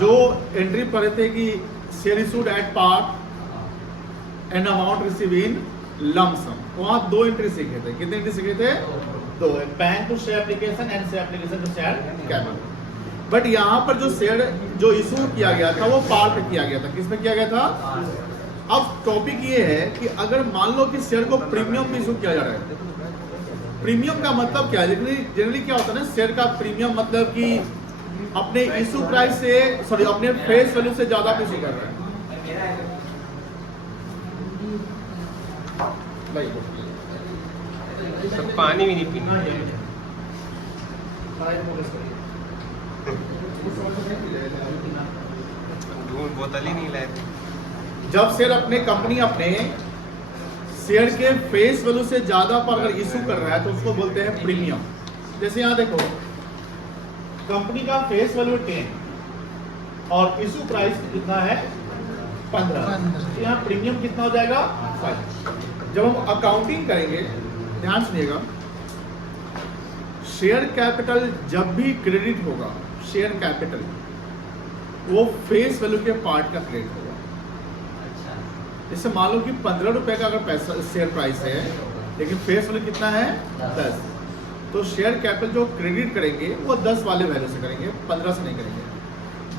जो एंट्री पढ़े थे कि share issued at part and amount receive in lump sum, वहां दो एंट्री सीखे थे। कितने एंट्री सीखे थे? दो, bank to share application and share application to share capital. But यहाँ पर जो शेयर जो इशू किया गया था वो पार्ट पे किया गया था। किस पे किया गया था? अब टॉपिक ये है कि अगर मान लो कि शेयर को प्रीमियम में इशू किया जा रहा है। प्रीमियम का मतलब क्या है? जनरली क्या होता है ना, शेयर का प्रीमियम मतलब कि अपने इशू प्राइस से, सॉरी, अपने फेस वैल्यू से ज्यादा इशू कर रहा है। तो पानी भी नहीं पीना। बोतल ही नहीं लाए। जब शेयर अपने कंपनी अपने शेयर के फेस वैल्यू से ज्यादा पर अगर इशू कर रहा है तो उसको बोलते हैं प्रीमियम। जैसे यहाँ देखो, कंपनी का फेस वैल्यू 10 और इशू प्राइस कितना है? 15। तो यहाँ प्रीमियम कितना हो जाएगा? 5। जब हम अकाउंटिंग करेंगे, ध्यान सुनिएगा, शेयर कैपिटल जब भी क्रेडिट होगा, शेयर कैपिटल वो फेस वैल्यू के पार्ट का क्रेडिट होगा। जैसे मान लो कि 15 रुपए का अगर पैसा शेयर प्राइस है, लेकिन फेस वैल्यू कितना है? 10, तो शेयर कैपिटल जो क्रेडिट करेंगे वो 10 वाले वैल्यू से करेंगे, 15 से नहीं करेंगे।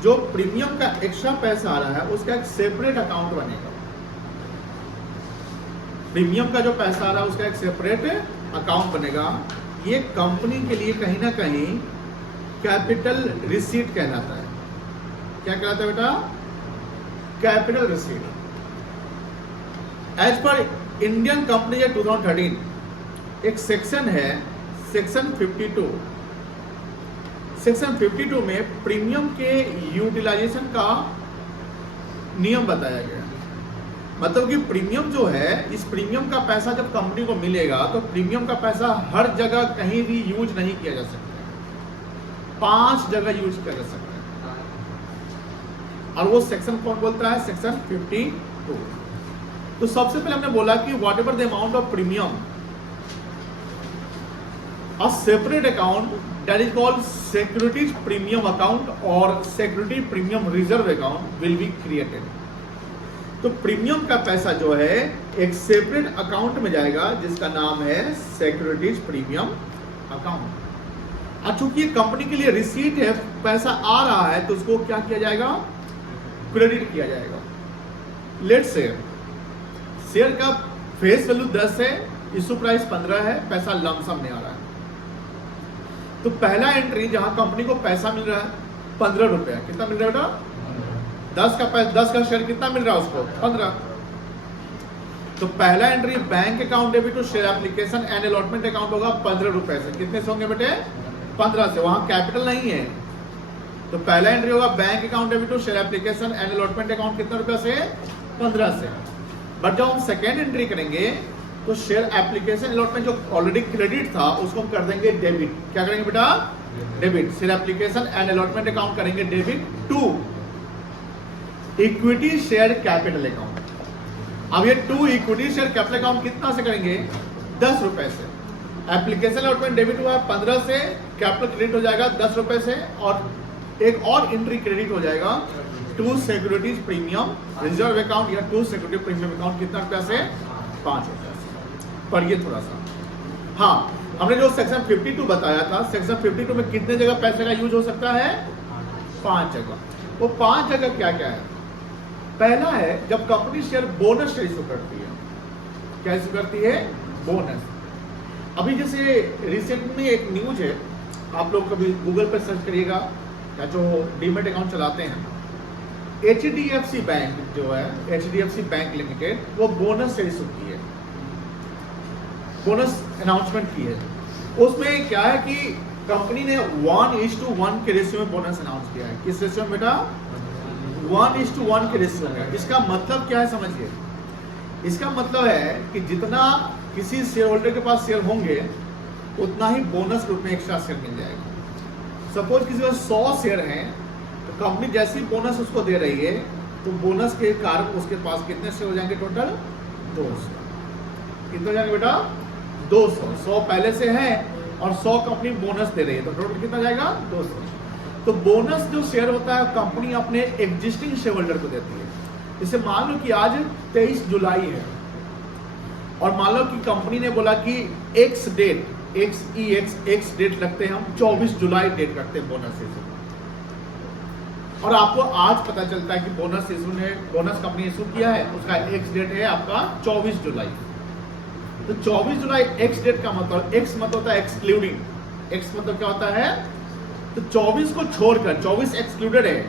जो प्रीमियम का एक्स्ट्रा पैसा आ रहा है उसका एक सेपरेट अकाउंट बनेगा। प्रीमियम का जो पैसा आ रहा है उसका एक सेपरेट अकाउंट बनेगा। ये कंपनी के लिए कहीं ना कहीं कैपिटल रिसीट कहलाता है। क्या कहलाता है बेटा? Capital receipt. As per Indian company act 2013 एक सेक्शन है, सेक्शन 52। सेक्शन 52 में प्रीमियम के यूटिलाइजेशन का नियम बताया गया। मतलब कि प्रीमियम जो है, इस प्रीमियम का पैसा जब कंपनी को मिलेगा तो प्रीमियम का पैसा हर जगह कहीं भी यूज नहीं किया जा सकता। 5 जगह यूज किया जा सकता है। और वो सेक्शन कौन बोलता है? सेक्शन 52। तो सबसे पहले हमने बोला कि what ever the amount of premium, a separate account that is called securities premium account or security premium reserve account will be created। तो प्रीमियम का पैसा जो है एक सेपरेट अकाउंट में जाएगा जिसका नाम है सिक्योरिटीज प्रीमियम अकाउंट। और चूंकि कंपनी के लिए रिसीट है, पैसा आ रहा है, तो उसको क्या किया जाएगा? क्रेडिट किया जाएगा। लेट्स से शेयर का फेस वैल्यू 10 है, इशू प्राइस 15 है, पैसा लमसम में आ रहा है। तो पहला एंट्री जहां कंपनी को पैसा मिल रहा है 15 रुपया, कितना मिल रहा है बेटा? 10 का शेयर कितना मिल रहा है उसको? 15। तो पहला entry bank account debit to share application and allotment account होगा 15 रुपए से। कितने से होंगे बेटे? 15 से। वहां कैपिटल नहीं है, तो पहला एंट्री होगा bank account debit to share application and allotment account कितने रुपए से? 15 से। बट जब हम सेकेंड एंट्री करेंगे तो शेयर एप्लीकेशन अलॉटमेंट जो ऑलरेडी क्रेडिट था उसको हम कर देंगे डेबिट। क्या करेंगे बेटा? Debit. Share application and allotment account करेंगे debit to equity share capital account. अब ये to equity share capital account कितना से करेंगे? 10 रुपए से। एप्लीकेशन अलॉटमेंट डेबिट हुआ 15 से, कैपिटल क्रेडिट हो जाएगा 10 रुपए से, और एक और एंट्री क्रेडिट हो जाएगा to securities premium reserve account या टू सिक्योरिटी प्रीमियम अकाउंट। कितना रुपया से? 5 रुपया से। पढ़िए थोड़ा सा। हाँ, हमने जो सेक्शन 52 बताया था, सेक्शन 52 में कितने जगह पैसे का यूज हो सकता है? 5 जगह। वो 5 जगह क्या क्या है? पहला है जब कंपनी शेयर बोनस इशू करती है। क्या इशू करती है? बोनस। अभी जैसे रिसेंट में एक न्यूज है, आप लोग कभी गूगल पर सर्च करिएगा या जो डीमेट अकाउंट चलाते हैं, HDFC बैंक जो है, HDFC बैंक लिमिटेड, वो बोनस इशू की है, बोनस अनाउंसमेंट की है। उसमें क्या है कि कंपनी ने 1:1 के रेशियो में बोनस अनाउंस किया है। किस रेशियो में बेटा? 1:1 के रेशियो में। इसका मतलब क्या है समझिए। इसका मतलब है कि जितना किसी शेयर होल्डर के पास शेयर होंगे उतना ही बोनस रूप में एक्स्ट्रा शेयर मिल जाएगा। सपोज किसी पास 100 शेयर हैं, तो कंपनी जैसी बोनस उसको दे रही है तो बोनस के कारण उसके पास कितने शेयर हो जाएंगे? टोटल 200। कितने हो जाएंगे बेटा? 200। 100 पहले से है और 100 कंपनी बोनस दे रही है, तो टोटल कितना जाएगा? 200। तो बोनस जो शेयर होता है कंपनी अपने एग्जिस्टिंग शेयर होल्डर को देती है। जैसे मान लो कि आज 23 जुलाई है और मान लो कि कंपनी ने बोला कि एक्स डेट एक्स डेट रखते हैं, हम 24 जुलाई डेट रखते हैं बोनस इशू, और आपको आज पता चलता है कि बोनस कंपनी इशू किया है, उसका एक्स डेट है आपका 24 जुलाई। तो 24 जुलाई एक्स डेट का मतलब, एक्स मतलब होता है एक्सक्लूडिंग, एक्स मतलब क्या होता है, तो 24 को छोड़कर, 24 एक्सक्लूडेड है,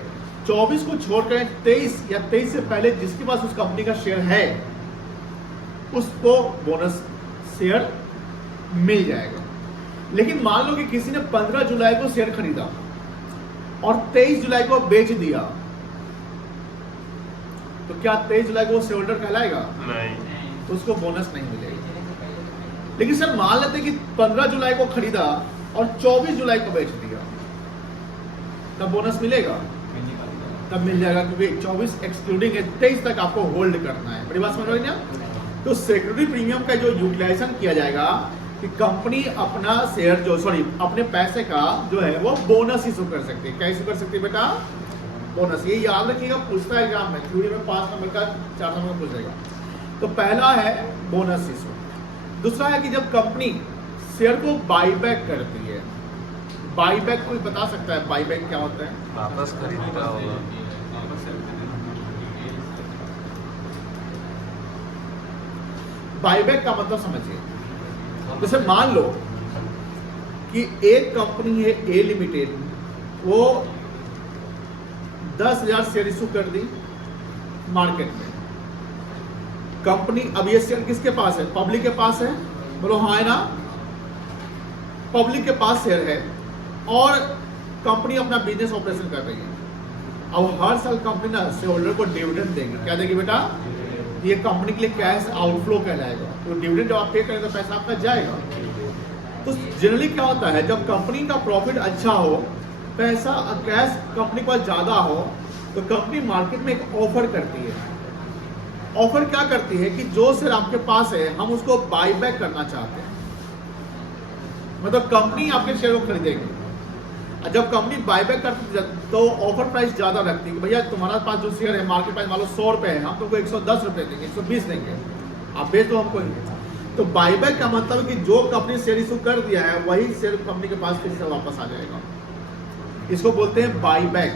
24 को छोड़कर 23 या 23 से पहले जिसके पास उस कंपनी का शेयर है उसको बोनस शेयर मिल जाएगा। लेकिन मान लो कि किसी ने 15 जुलाई को शेयर खरीदा और 23 जुलाई को बेच दिया, तो क्या 23 जुलाई को शेयर होल्डर कहलाएगा? नहीं, तो उसको बोनस नहीं मिलेगा। लेकिन सर मान लेते कि 15 जुलाई को खरीदा और 24 जुलाई को बेच दिया, तब बोनस मिलेगा? तब मिल जाएगा, क्योंकि 24 एक्सक्लूडिंग है, 23 तक आपको होल्ड करना है। बड़ी बात समझ रहे हैं ना? तो सिक्योरिटी प्रीमियम का जो यूटिलाइजेशन किया जाएगा कि कंपनी अपना शेयर अपने पैसे का जो है वो बोनस इशू कर सकती है। क्या इशू कर सकती है बेटा? बोनस। ये याद रखिएगा, पूछता है एग्जाम में, थ्योरी में 5 नंबर का 4 नंबर पूछ जाएगा। तो पहला है बोनस इशू। दूसरा है कि जब कंपनी शेयर को बाईबैक करती है। बाईबैक कोई बता सकता है बाईबैक क्या होता है? वापस खरीदना होगा। बाईबैक का मतलब समझिए, जैसे मान लो कि एक कंपनी है ए लिमिटेड, वो 10,000 शेयर इशू कर दी मार्केट में। कंपनी, अब ये शेयर किसके पास है? पब्लिक के पास है, बोलो हाँ है ना? पब्लिक के पास शेयर है और कंपनी अपना बिजनेस ऑपरेशन कर रही है। अब हर साल कंपनी ना शेयर होल्डर को डिविडेंड देगी। क्या देगी बेटा? ये कंपनी के लिए कैश आउटफ्लो कहलाएगा। तो डिविडेंड जब आप पे करें तो पैसा आपका जाएगा। तो जनरली क्या होता है, जब कंपनी का प्रॉफिट अच्छा हो, पैसा कैश कंपनी के पास ज्यादा हो, तो कंपनी मार्केट में एक ऑफर करती है। ऑफर क्या करती है कि जो शेयर आपके पास है हम उसको बाई बैक करना चाहते हैं। मतलब कंपनी आपके शेयर को खरीदेगी। जब कंपनी बायबैक करती है तो ऑफर प्राइस ज्यादा रखती है कि भैया तुम्हारा पास जो शेयर है मार्केट प्राइस मान लो 100 रुपए है, हम तुमको 110 रुपए देंगे, 120 देंगे, आप बेच दो हमको। तो बायबैक का मतलब है कि जो कंपनी शेयर इशू कर दिया है वही शेयर कंपनी के पास फिर से वापस आ जाएगा। इसको बोलते हैं बायबैक।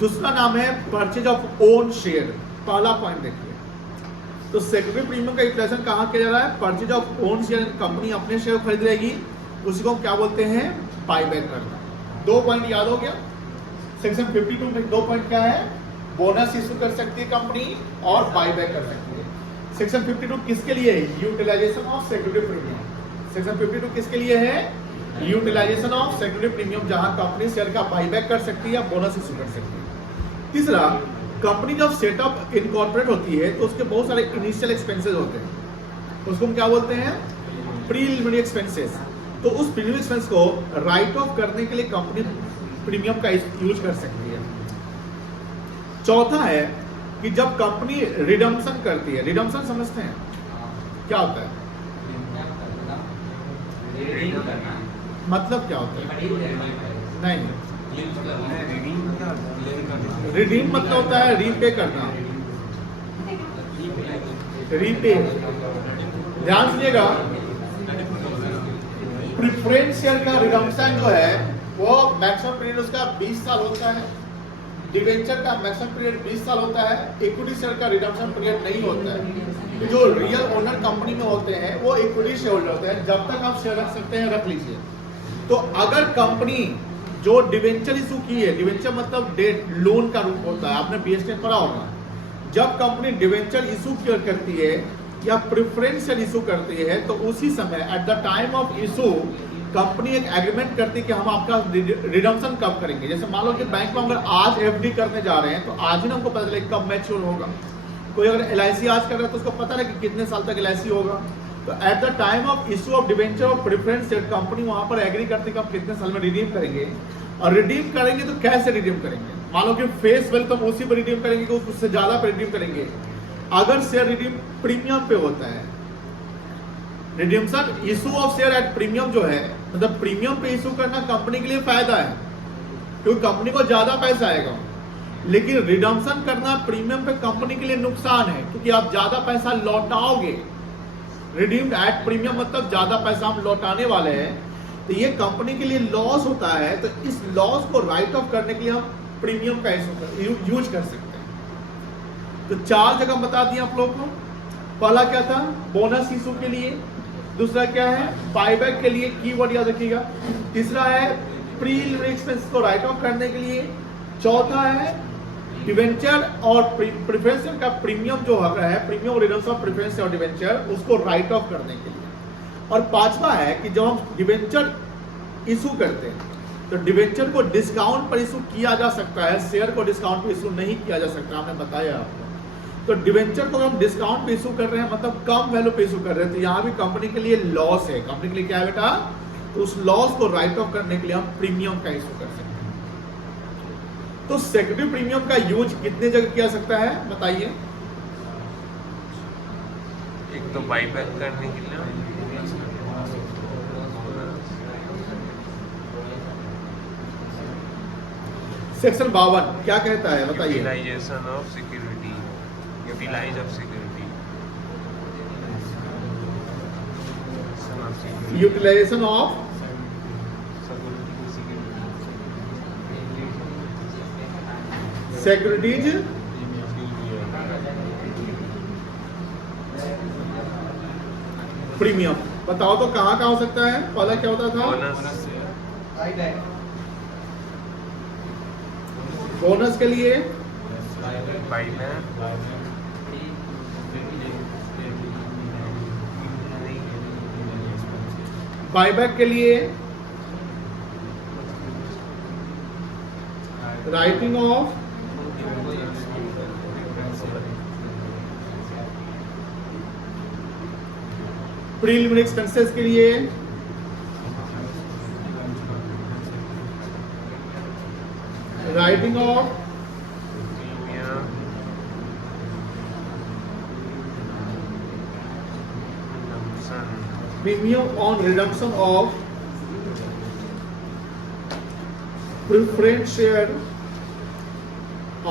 दूसरा नाम है परचेज ऑफ ओन शेयर। पहला पॉइंट देखिए, तो सिक्योरिटी प्रीमियम का यूटिलाइजेशन कहाँ किया जा रहा है? Purchase of own share, company अपने शेयर खरीद रहेगी, उसी को क्या बोलते हैं? बायबैक करना। 2 पॉइंट याद हो गया? सेक्शन 52 में 2 पॉइंट क्या है? बोनस इशू कर सकती है कंपनी और बायबैक कर सकती है। सेक्शन 52 किसके लिए है? Utilisation of security premium. Section 52 किसके लिए है? यूटिलाइजेशन ऑफ सिक्योरिटी प्रीमियम, जहां कंपनी शेयर का बायबैक कर सकती है या बोनस इशू कर सकती है। तीसरा, कंपनी जब सेटअप इनकॉर्पोरेट होती है तो उसके बहुत सारे इनिशियल एक्सपेंसेस होते हैं, उसको हम क्या बोलते हैं? Preliminary expenses. तो उस प्रीमियम एक्सपेंस को राइट ऑफ करने के लिए कंपनी प्रीमियम का यूज कर सकती है। चौथा है कि जब कंपनी रिडम्पशन करती है। रिडम्पशन समझते हैं क्या होता है? मतलब क्या होता है? नहीं, रिडीम मतलब होता है रीपे करना। रीपे, ध्यान सुनिएगा, प्रेफरेंस शेयर का रिडम्पशन जो है वो मैक्सिमम पीरियड उसका 20 साल होता है। डिवेंचर का मैक्सिमम पीरियड 20 साल होता है। इक्विटी शेयर का रिडम्पशन पीरियड नहीं होता है। जो रियल ओनर कंपनी में होते हैं वो इक्विटी शेयर होल्डर होते हैं। जब तक आप शेयर रख सकते हैं रख लीजिए। तो अगर कंपनी जो डिवेंचर इशू की है, डिवेंचर मतलब डेट लोन का रूप होता है, आपने बीएसटी पढ़ा होगा। जब कंपनी डिवेंचर इशू करती है या प्रेफरेंस शेयर इशू करती है तो उसी समय at the time of issue company एक एग्रीमेंट करती है कि हम आपका रिडम्पशन कब करेंगे। जैसे मान लो कि बैंक में अगर आज एफडी करने जा रहे हैं तो आज ही ना हमको पता चले कब मैच्योर होगा। कोई अगर एलआईसी आज कर रहा है तो उसको पता है कि कितने साल तक एलआईसी होगा। तो at the time of issue of debenture of preference share company वहां पर एग्री करती है कि हम कितने साल में रिडीम करेंगे। और रिडीम करेंगे तो कैसे रिडीम करेंगे? मान लो कि फेस वैल्यू तो हम उसी पर रिडीम करेंगे कि उससे ज्यादा पर रिडीम करेंगे। अगर शेयर रिडीम प्रीमियम पे होता है, रिडीम्पशन issue of share at premium जो है, मतलब प्रीमियम पे इशू करना कंपनी के लिए फायदा है। क्योंकि कंपनी को ज्यादा पैसा आएगा। लेकिन रिडम्पशन करना प्रीमियम पे कंपनी के लिए नुकसान है, क्योंकि आप ज्यादा पैसा लौटाओगे। रिडीम्ड एट प्रीमियम मतलब ज्यादा पैसा हम लौटाने वाले हैं, तो ये कंपनी के लिए लॉस होता है। तो इस लॉस को राइट ऑफ करने के लिए हम प्रीमियम का यूज कर सकते हैं। तो 4 जगह बता दिए आप लोगों को। पहला क्या था? बोनस इशू के लिए। दूसरा क्या है? बायबैक के लिए, कीवर्ड याद रखिएगा। तीसरा है प्री एक्सपेंस को राइट ऑफ करने के लिए। चौथा है डिवेंचर और प्रेफरेंस का प्रीमियम जो है, प्रीमियम रिटर्न्स ऑफ प्रेफरेंस और डिवेंचर, उसको राइट ऑफ करने के लिए। और पांचवा है कि जब हम डिवेंचर इशू करते हैं तो डिवेंचर को डिस्काउंट पर इशू किया जा सकता है, शेयर को डिस्काउंट पर इशू नहीं किया जा सकता, हमने बताया आपको। तो डिवेंचर को हम डिस्काउंट पे इशू कर रहे हैं, मतलब कम वैल्यू पे इशू कर रहे हैं, तो यहाँ भी कंपनी के लिए लॉस है। कंपनी के लिए क्या है बेटा? तो उस लॉस को राइट ऑफ करने के लिए हम प्रीमियम का इशू कर सकते हैं। तो सेक्रेटरी प्रीमियम का यूज कितने जगह किया सकता है बताइए? एक तो बाईबैक करने के लिए, सेक्शन 52 क्या कहता है बताइए? Utilisation of security, utilise of security, utilisation of securities premium. बताओ तो कहाँ कहाँ हो सकता है? पहला क्या होता था? बोनस के लिए, बायबैक के लिए, राइटिंग ऑफ प्रीलिमिनरी एक्सपेंसेस के लिए, writing of premium on redemption of preference share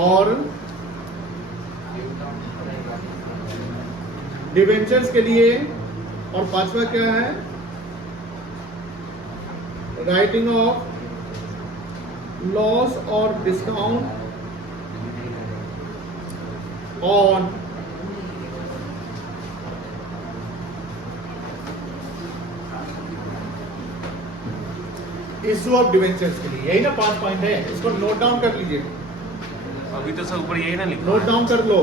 और डिवेंचर्स के लिए। और पांचवा क्या है? राइटिंग ऑफ लॉस और discount on issue of debentures के लिए। यही ना 5 पॉइंट है, इसको नोट डाउन कर लीजिए। अभी तो सब ऊपर यही ना लिखा नोट डाउन कर लो।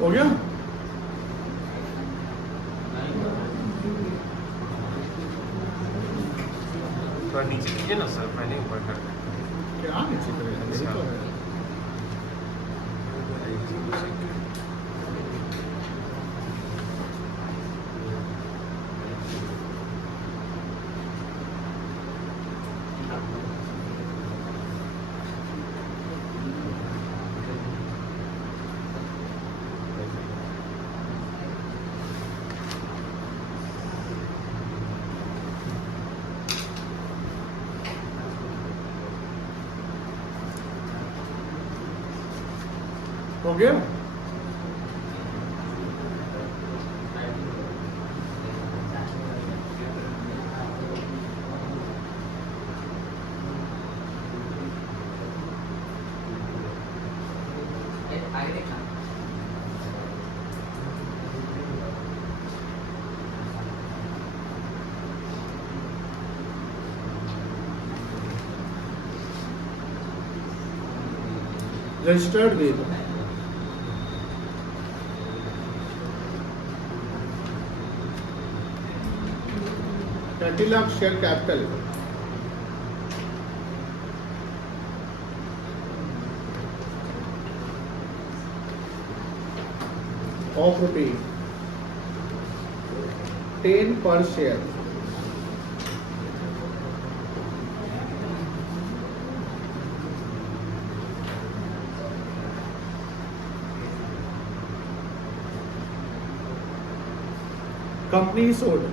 हो गया? तो नीचे कीजिए ना सर, पहले ऊपर कर दें। क्या नीचे करेगा? यही तो है। हो गया? Registered with lakh share capital of rupees 10 पर share. Company sold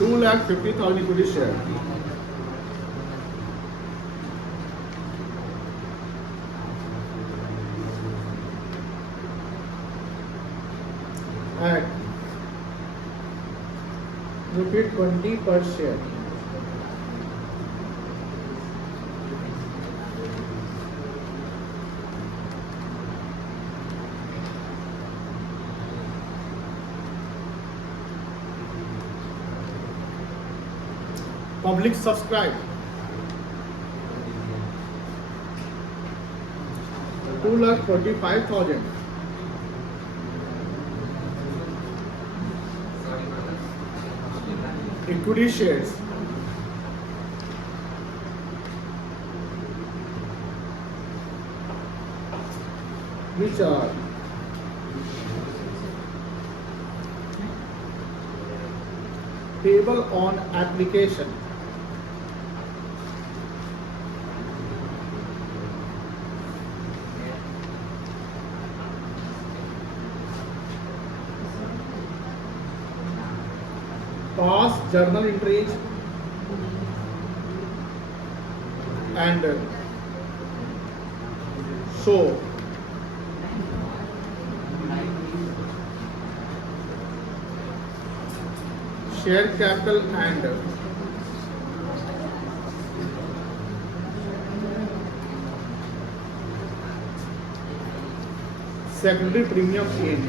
$250,000 equity share। At ₹20 per share। Public subscribe 2,45,000। Equity shares which are payable on application past journal entries and show share capital and secondary premium in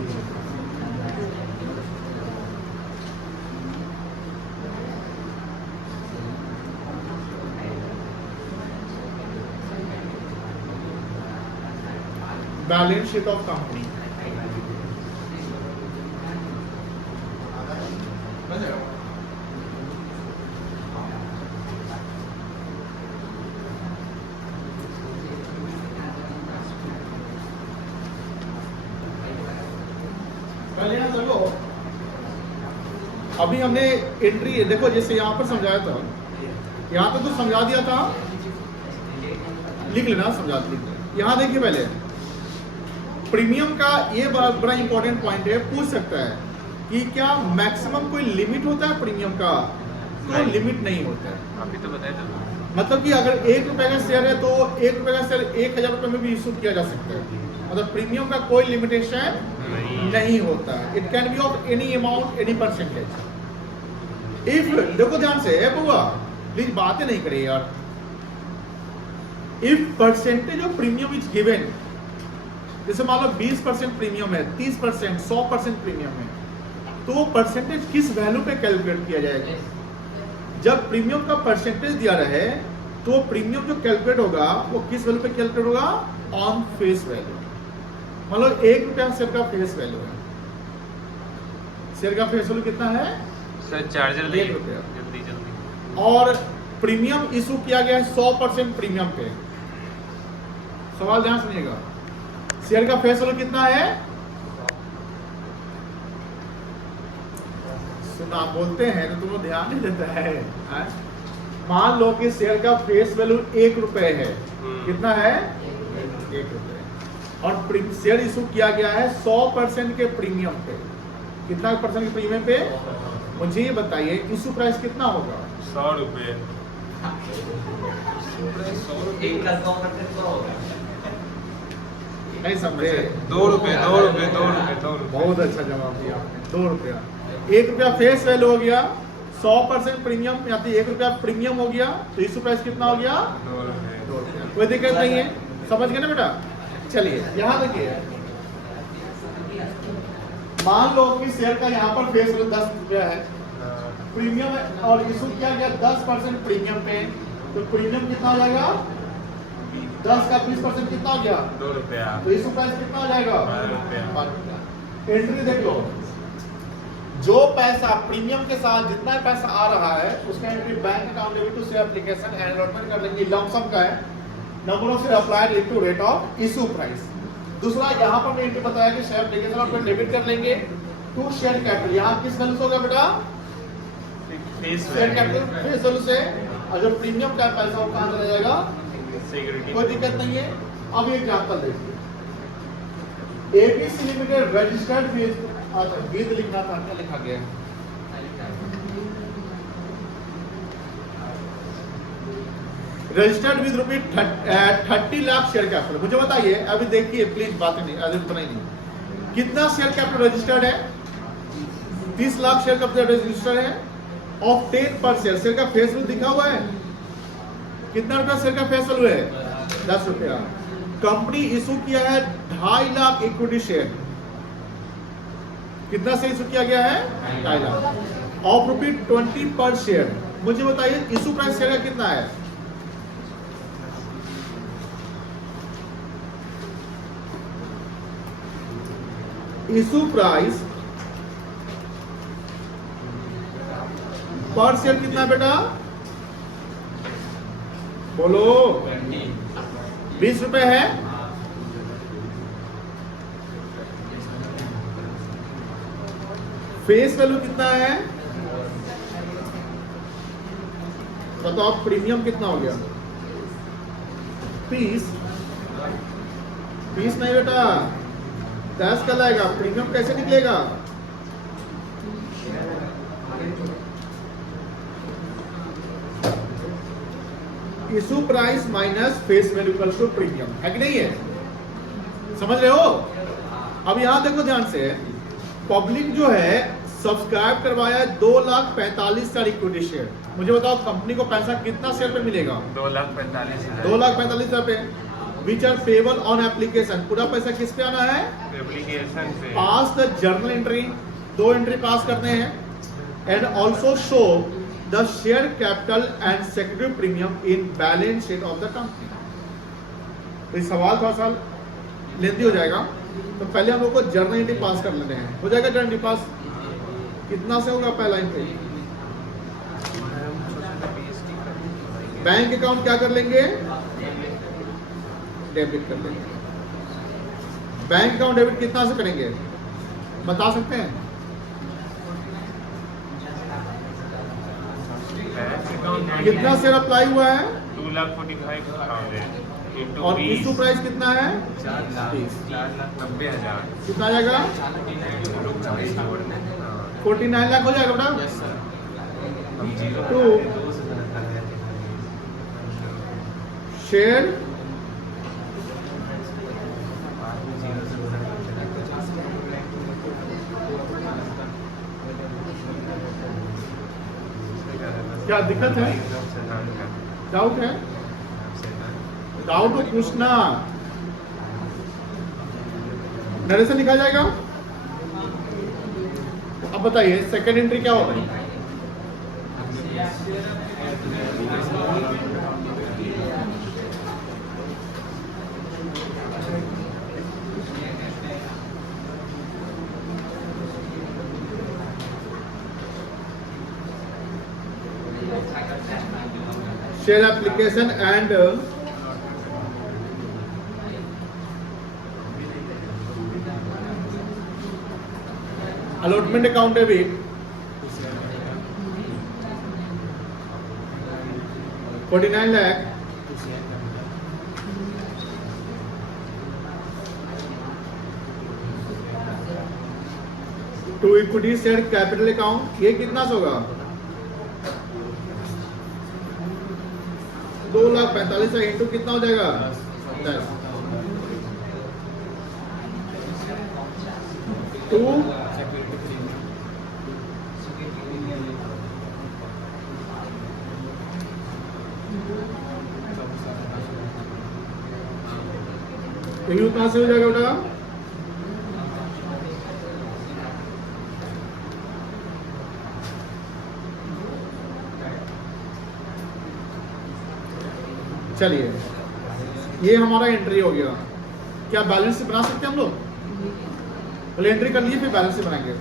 balance sheet of company। अभी हमने entry देखो, जैसे यहाँ पर समझाया था, यहाँ तक तो समझा दिया था, लिख लेना, समझा लिख लेना। यहाँ देखिए पहले प्रीमियम का ये बड़ा इंपॉर्टेंट पॉइंट है, पूछ सकता है कि क्या मैक्सिमम कोई लिमिट होता है प्रीमियम का? तो लिमिट नहीं होता है। अभी तो बताया था। मतलब कि अगर ₹1 का शेयर है तो ₹1 का शेयर ₹1,000 में भी इशू किया जा सकता है। मतलब प्रीमियम का कोई लिमिटेशन नहीं होता है। It can be of any amount, any percentage. If देखो ध्यान से है बुआ, प्लीज बातें नहीं करे यार। If percentage of premium is given, जैसे मान लो 20% प्रीमियम है, 30%, 100% प्रीमियम है, तो वो परसेंटेज किस वैल्यू पे कैलकुलेट किया जाएगा? जब प्रीमियम का परसेंटेज दिया रहे तो प्रीमियम जो कैलकुलेट होगा वो किस वैल्यू पे कैलकुलेट होगा? On face value. मान लो ₹1 शेयर का फेस वैल्यू है, शेयर का फेस वैल्यू कितना है सर? चार्जर ₹1। जल्दी जल्दी। और प्रीमियम इशू किया गया है 100% प्रीमियम पे। सवाल ध्यान सुनिएगा, शेयर का फेस वैल्यू कितना है? सुना बोलते हैं तो तुम ध्यान नहीं देता है। मान लो कि शेयर का फेस वैल्यू ₹1 है। कितना है? ₹1। और शेयर इशू किया गया है 100% के प्रीमियम पे। कितना परसेंट के प्रीमियम पे? मुझे ये बताइए इशू प्राइस कितना होगा? ₹100। नहीं समझे? ₹2। बहुत अच्छा जवाब दिया आपने। ₹2। ₹1 फेस वैल्यू हो गया, 100% प्रीमियम या तो ₹1 प्रीमियम हो गया, तो इशू प्राइस कितना हो गया? ₹2। कोई दिक्कत नहीं है, समझ गए ना बेटा? चलिए यहाँ देखिए, मान लो कि शेयर का यहाँ पर फेस वैल्यू ₹10 है, प्रीमियम और इशू किया गया 10% प्रीमियम पे, तो प्रीमियम कितना हो जाएगा? 10 का 20% कितना हो गया? ₹2। तो इशू प्राइस कितना हो जाएगा? ₹12। एंट्री देख लो, जो पैसा प्रीमियम के साथ जितना पैसा आ रहा है उसका entry bank account debit to share application and allotment कर लेंगे। लमसम का है, number of share applied into rate of issue price. दूसरा यहाँ पर एंट्री बताया कि शेयर एप्लीकेशन और डेबिट कर लेंगे टू शेयर कैपिटल। यहाँ किस वैल्यू से होगा बेटा? शेयर कैपिटल फेस वैल्यू से। और जो प्रीमियम का पैसा वो कहाँ चला जाएगा? सिक्योरिटी। कोई दिक्कत नहीं है। अब ये एग्जाम्पल देखिए, एबीसी लिमिटेड रजिस्टर्ड विद लिखना था, क्या लिखा गया? Registered with ₹30 lakh share capital. मुझे बताइए, अभी देखिए प्लीज, बातें नहीं अभी बनाई नहीं, कितना शेयर कैपिटल रजिस्टर्ड है? 30 लाख शेयर कैपिटल रजिस्टर्ड है। ऑफ 10 पर शेयर, शेयर का फेस वैल्यू दिखा हुआ है, कितना रुपया शेयर का फेस वैल्यू है? 10 रुपया। कंपनी इशू किया है 2.5 लाख इक्विटी शेयर। कितना से इशू किया गया है? 2.5 लाख। ऑफ ₹20 पर शेयर। मुझे बताइए इशू प्राइस शेयर का कितना है? इशू प्राइस पर शेयर कितना है बेटा? बोलो। 20 रुपए है। फेस वैल्यू कितना है? बताओ प्रीमियम कितना हो गया? 20 नहीं बेटा, 10 का लाएगा। प्रीमियम कैसे निकलेगा? Issue price minus face value equal to premium, है कि नहीं है? समझ रहे हो? अब यहां देखो ध्यान से, पब्लिक जो है सब्सक्राइब करवाया 2,45,000 इक्विटी शेयर। मुझे बताओ कंपनी को पैसा कितना शेयर पे मिलेगा? 2,45,000 पे। Which are payable on application. पूरा पैसा किस पे आना है? एप्लीकेशन पे। Pass the journal entry, 2 entry pass करने हैं। And also show the share capital and security premium in balance sheet of the company. तो ये सवाल थोड़ा सा लेंदी हो जाएगा, तो पहले हम लोग को जर्नल एंट्री पास कर लेते हैं। हो जाएगा जर्नल एंट्री पास? कितना से होगा पहला एंट्री? बैंक अकाउंट क्या कर लेंगे? डेबिट कर लेंगे। बैंक अकाउंट डेबिट कितना से करेंगे बता सकते हैं? कितना शेयर अप्लाई हुआ है? 2,45,000 और इशू प्राइस कितना है? 4,90,000। कितना आ जाएगा? 49 लाख हो जाएगा बेटा। 2 शेयर क्या दिक्कत है? डाउट है? डाउट तो पूछना। नरेशन लिखा जाएगा। अब बताइए सेकंड एंट्री क्या होगा? Share application and allotment account debit 49 lakh to equity share capital account. ये कितना से होगा? 2,45,000 इंटू कितना हो जाएगा? 10। 2 कहाँ से हो जाएगा बेटा? चलिए ये हमारा एंट्री हो गया। क्या बैलेंस बना सकते हैं हम लोग? पहले एंट्री कर लिए फिर बैलेंस शीट बनाएंगे।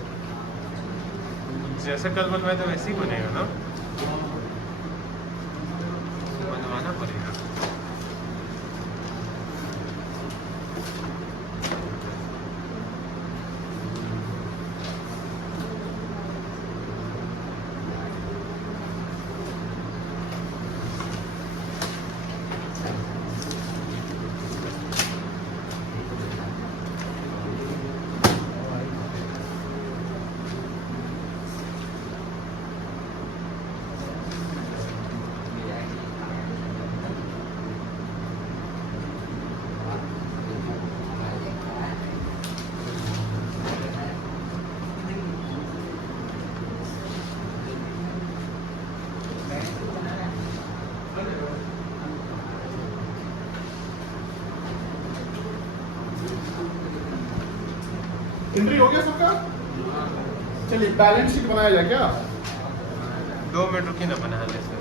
जैसा कल बनवाया था वैसे ही बनेगा ना, बनवाना पड़ेगा। एंट्री हो गया सबका? चलिए बैलेंस शीट बनाया जाए क्या? 2 मिनट रुकिए ना, बना ले sir.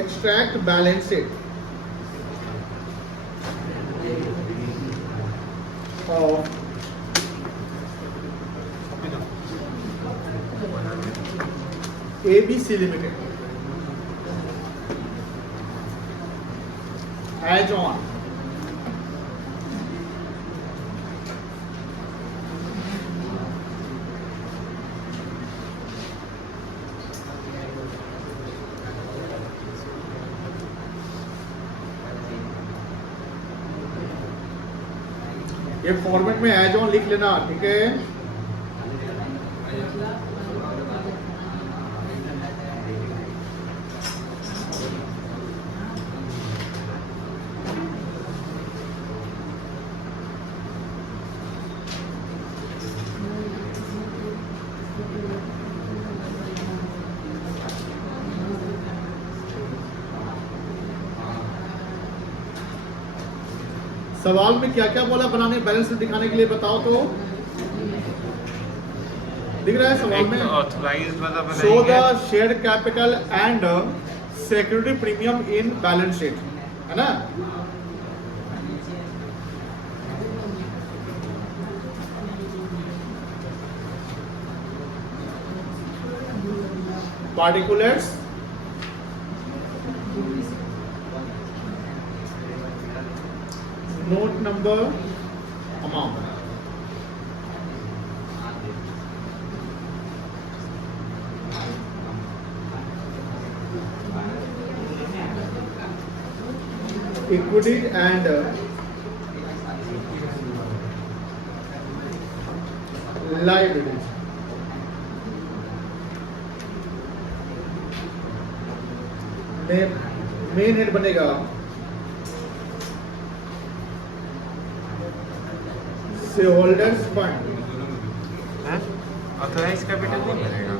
Extract balance sheet of ABC Limited as on ये फॉर्मेट में एज ऑन लिख लेना, ठीक है? सवाल में क्या क्या बोला बनाने बैलेंस शीट दिखाने के लिए, बताओ तो। दिख रहा है सवाल में? ऑथराइज्ड वाला शो द बनाएंगे। Share capital and security premium in balance sheet, है ना? Particulars note number amount, equity and liabilities. Main head बनेगा शेयरहोल्डर्स फंड। ऑथराइज कैपिटल नहीं बनेगा।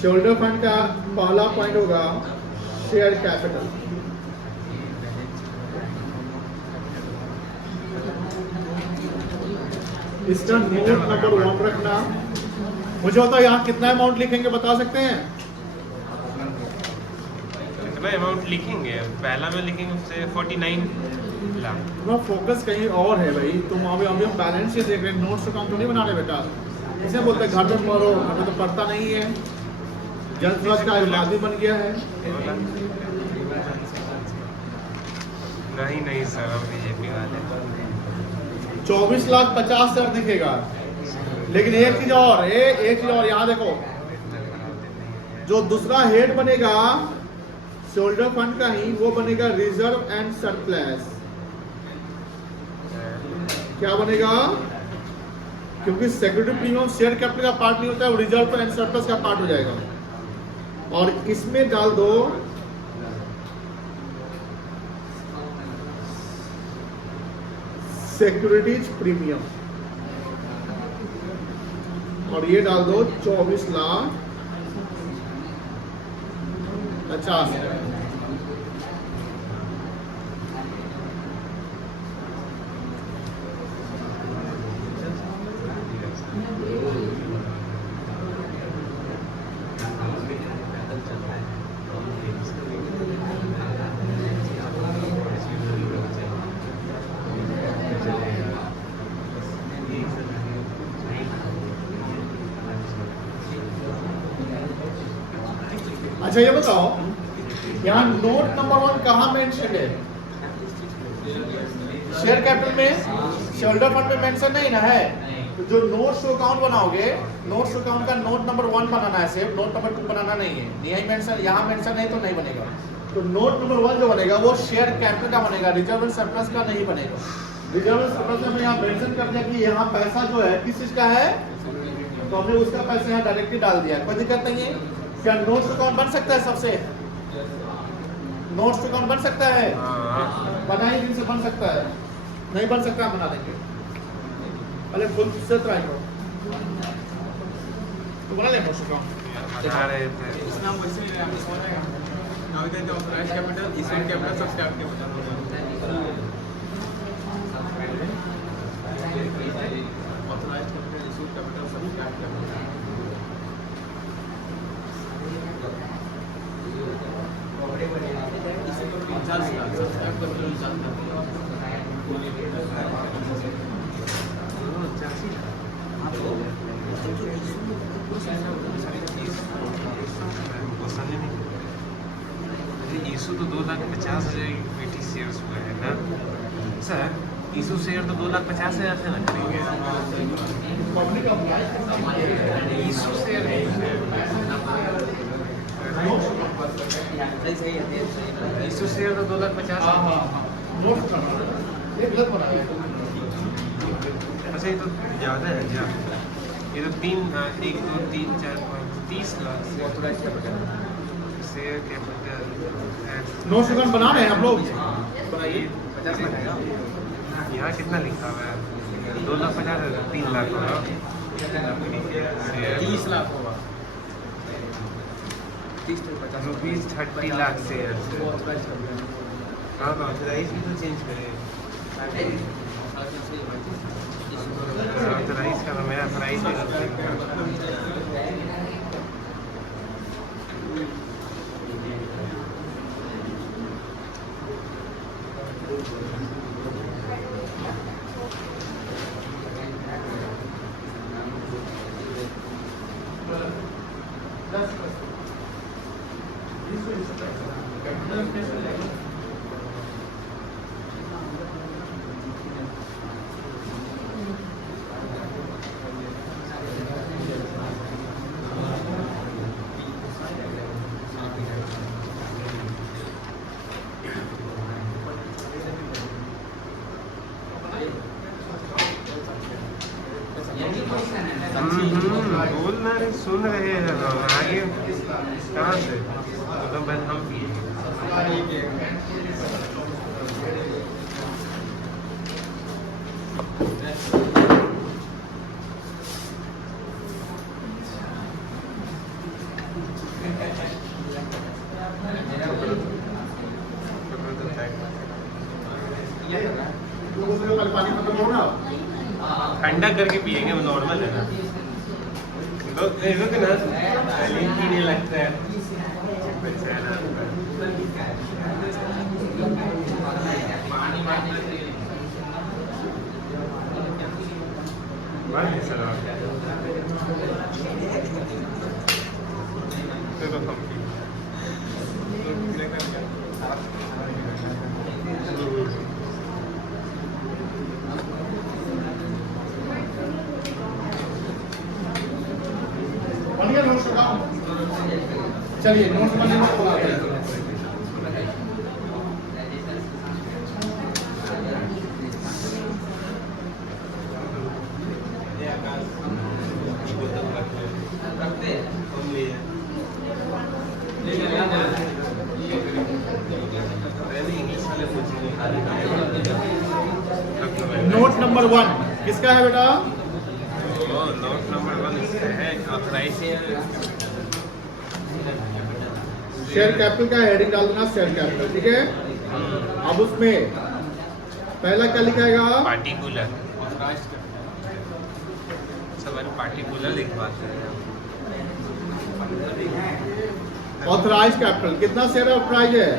शेयरहोल्डर फंड का पहला पॉइंट होगा शेयर कैपिटल। इसका नोट नंबर 1 रखना। मुझे बताओ यहाँ कितना अमाउंट लिखेंगे, बता सकते हैं? कितना अमाउंट लिखेंगे? पहला में लिखेंगे उससे 49 लाख। तुम्हारा फोकस कहीं और है भाई। तुम अभी अभी हम बैलेंस शीट देख रहे हैं, नोट्स का काम तो नहीं बना रहे बेटा। इसे बोलते हैं घर में पढ़ो, घर में तो पढ़ता नहीं है। जन समाज का आदमी बन गया है। नहीं सर, हम बीजेपी वाले। 24,50,000 दिखेगा। लेकिन एक चीज और, एक चीज और यहाँ देखो, जो दूसरा हेड बनेगा शोल्डर फंड का ही, वो बनेगा रिजर्व एंड सरप्लस। क्या बनेगा? क्योंकि सिक्योरिटी प्रीमियम शेयर कैपिटल का पार्ट नहीं होता है, वो रिजर्व एंड सरप्लस का पार्ट हो जाएगा। और इसमें डाल दो सिक्योरिटीज प्रीमियम, और ये डाल दो 24,50,000। अच्छा ये बताओ, यहाँ नोट नंबर 1 कहाँ मेंशन है? शेयर कैपिटल में, शेयरहोल्डर फंड में मेंशन नहीं ना है। तो जो नोट्स टू अकाउंट बनाओगे, नोट्स टू अकाउंट का नोट नंबर 1 बनाना है सिर्फ, नोट नंबर 2 बनाना नहीं है। यही मेंशन, यहाँ मेंशन नहीं तो नहीं बनेगा। तो नोट नंबर 1 जो बनेगा वो शेयर कैपिटल का बनेगा, रिजर्व एंड सरप्लस का नहीं बनेगा। रिजर्व एंड सरप्लस में यहाँ मेंशन कर दिया कि यहाँ पैसा जो है किस चीज का है, तो हमने उसका पैसा यहाँ डायरेक्टली डाल दिया, कोई दिक्कत नहीं है। क्या नोट्स टू अकाउंट बन सकता है सबसे? नोट्स टू अकाउंट बन सकता है? बनाई दिन से बन सकता है, नहीं बन सकता बना देंगे। पहले फुल से ट्राई करो तो बना ले नोट्स टू अकाउंट। बता रहे थे इस नाम वैसे ही हम समझ रहे हैं। नाउ इधर जो ऑथराइज्ड कैपिटल, इश्यूड कैपिटल सब स्टार्ट के बता दो। ऑथराइज्ड कैपिटल, इश्यूड कैपिटल सब स्टार्ट के बता दो। इसे तो 50 लाख सब्सक्राइब कैपिटल चलता है। ईसू तो 2,50,000 इक्विटी शेयर्स हुए हैं ना सर। ईसू शेयर तो 2,50,000 से ना करेंगे। पब्लिक अप्लाई ईसू शेयर है, ईसू शेयर तो 2,50,000। हाँ नोट्स करना ये गलत बना है। अच्छा ये तो ज़्यादा है क्या? ये तो 1 2 3 4 5 30 lakh authorised capital share capital. Notes account बना रहे हैं हम लोग। बनाइए, 50 लाख आएगा। यहाँ कितना लिखा हुआ है? 2,50,000 3 लाख होगा। 30 लाख होगा। 30 to 50 रुपीज़ 30 लाख शेयर। वो ऑथराइज्ड कैपिटल। हाँ तो ऑथराइज भी तो चेंज करें। ऑथराइज का तो मेरा ऑथराइज नहीं करता। बोलना नहीं, सुन रहे हैं ना आगे कहाँ से तो बस हम पानी खत्म हो ना, ठंडा करके पिएंगे, वो नॉर्मल है ना। तो ऐसा तो ना पीने लगता है। बन गया नोट्स अकाउंट। चलिए नोट्स बनने में खोला है। नोट नंबर 1 किसका है बेटा? नोट नंबर 1 इसका है ऑथराइज शेयर कैपिटल का हेडिंग डाल देना, शेयर कैपिटल, ठीक है। अब उसमें पहला क्या लिखाएगा? पार्टिकुलर। सब पार्टिकुलर लिखवाते हैं। ऑथराइज कैपिटल कितना शेयर ऑथराइज है?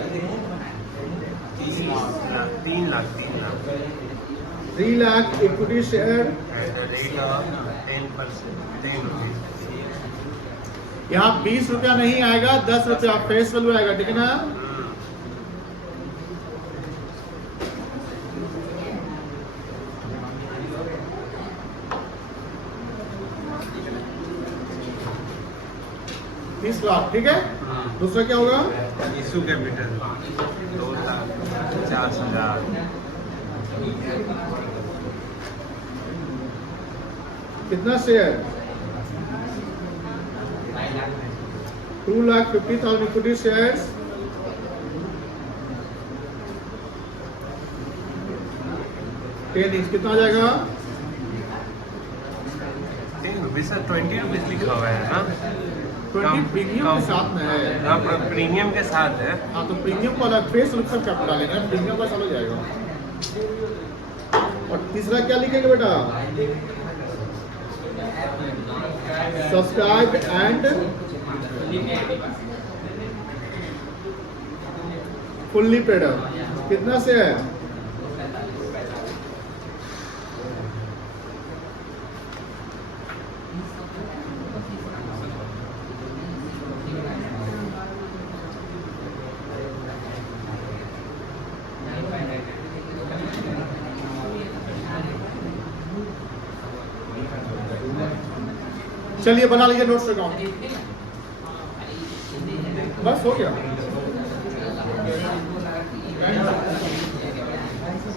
3 lakh 3 lakh equity share. Rate of 10%, 10 rupees. यहाँ 20 रुपया नहीं आएगा, 10 रुपया फेस वैल्यू आएगा, ठीक है ना। तीस लाख, ठीक है। दूसरा क्या होगा? Issue capital 2,50,000। कितना शेयर? 2,50,000 equity shares. कितना आ जाएगा? 10 रुपीज सर, 20 रुपीज लिखा हुआ है ना। 20 प्रीमियम के साथ में है। हाँ, प्रीमियम के साथ है। हाँ, तो प्रीमियम को अलग फेस सब कैपिटल लेना है, प्रीमियम का चलो जाएगा। और तीसरा क्या लिखेंगे बेटा? Subscribe and fully paid up. कितना से है? चलिए बना लीजिए नोट्स अकाउंट, बस हो गया।